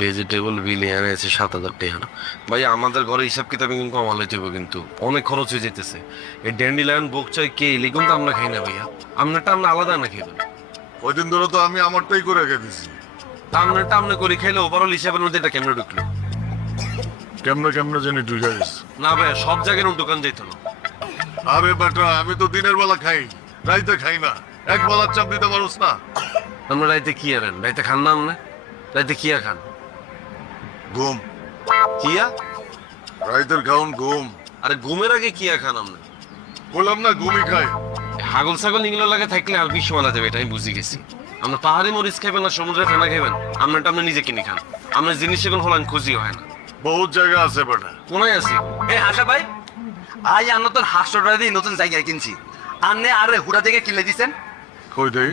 Vegetable biryani আছে 7,000 টাকা। ভাই আমাদের ঘরে হিসাব কিতাব কিন্তু কমালে যাবো, কিন্তু অনেক খরচ হয়ে যেতেছে। এই ড্যান্ডিলায়ন বোক চাই কে লিগুন তো আমরা খাই না ভাইয়া। আপনারটা আমরা আলাদা না খেবেন। ওই দিন ধরে তো আমি আমারটাই করে রেখে দিছি। আপনারটা আমরা করে খাইলে ওভারঅল হিসাবের মধ্যে এটা কেমনে ঢুকলো? কেমনে কেমনে জানি ঢুকে গেছে। না ভাইয়া, সব জায়গায় দোকান যেত না। আরে বেটা, আমি তো দিনের বেলা খাই, রাইতে খাই না। এক বেলার চাপ দিতে পারোস না? আমরা রাইতে কি আরেন? রাইতে খান না আপনি? রাইতে কি আর খান? ঘুম। কিয়া? রাইতের খাউন ঘুম। আরে ঘুমের আগে কি আর খান আপনি? বললাম না ঘুমই খাই। হাগল ছাগল এগুলো লাগে থাকলে আর বিশ্ব মানা যাবে, এটা আমি বুঝে গেছি। আমরা পাহাড়ি মরিচ খাইবেন না সমুদ্রের ফেনা খাইবেন? আপনারটা আপনি নিজে কিনে খান। আপনার জিনিস সেগুলো হলান খুঁজি হয় না। বহুত জায়গা আছে বেটা। কোনায় আছি? এ হাসা ভাই, আজ আমরা তো হাঁসটা দিয়ে নতুন জায়গায় কিনছি। আনে আরে হুড়া থেকে কিনে দিছেন। কই দেই?